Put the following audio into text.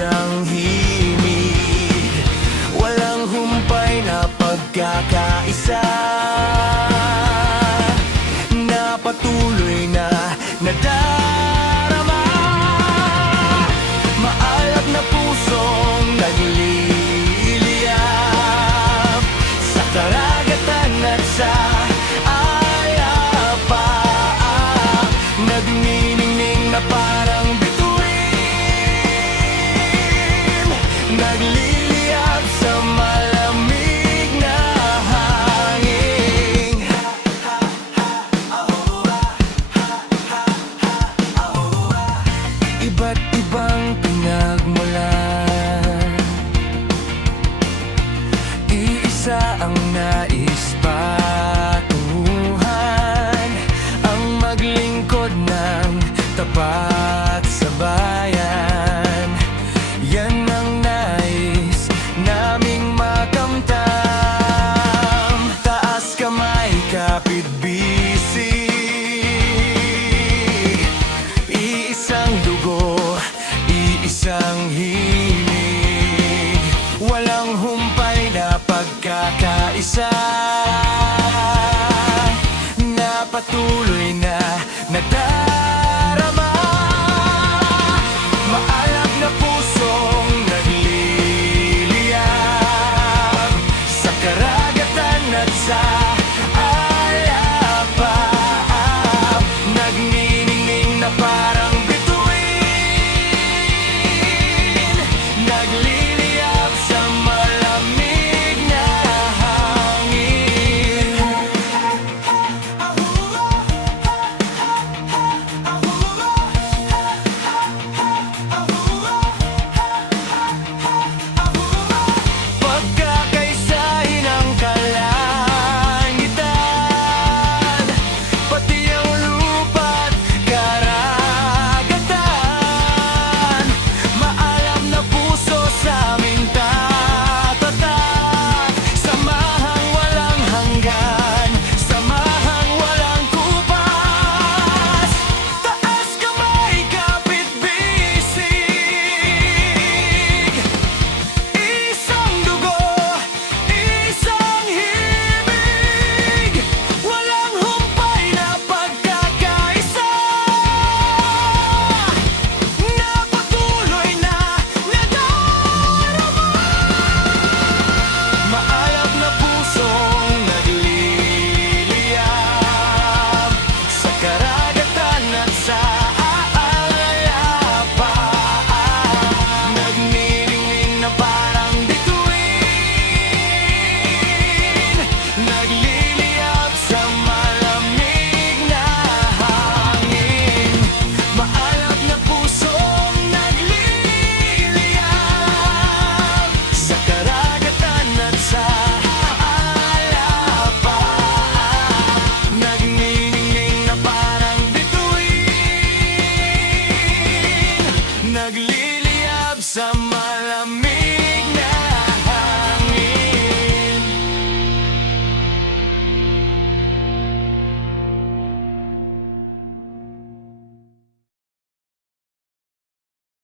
iisang himig, walang humpay na pagkakaisa, na patuloy na nadarama. Maalab na pusong nagliliyab sa karagatan at sa ayapa, nagniningning na parang bituin, nagliliyab sa malamig na hangin. Iba't ibang pinagmulan, iisa ang nais patunguhan, ang maglingkod ng tapat sa bayan. Yan ang nais naming makamtam. Taas kamay, kapit bisig, iisang dugo, iisang himig, walang humpay na pagkakaisa, na patuloy na nadarama. Maalab na pusong nagliliyab sa karagatan at sa ayapa, nagniningning na parang bituin, nagliliyab sa malamig na hangin. Pagkakaisahin ang kalangitan, pati ang lupa't karagatan. Maalam na puso sa aming tatatak, samahang walang hanggan, samahang walang kupas. Taas kamay, kapit bisig, isang dugo, isang himig, walang humpay na pagkakaisa, na patuloy na nadarama. Maalab na pusong nagliliyab sa karagatan at sa ayapa, nagniningning na parang bituin, nagliliyab sa malamig na hangin. Maalab na pusong nagliliyab sa karagatan at sa ayapa, nagniningning na parang bituin, nagliliyab sa malamig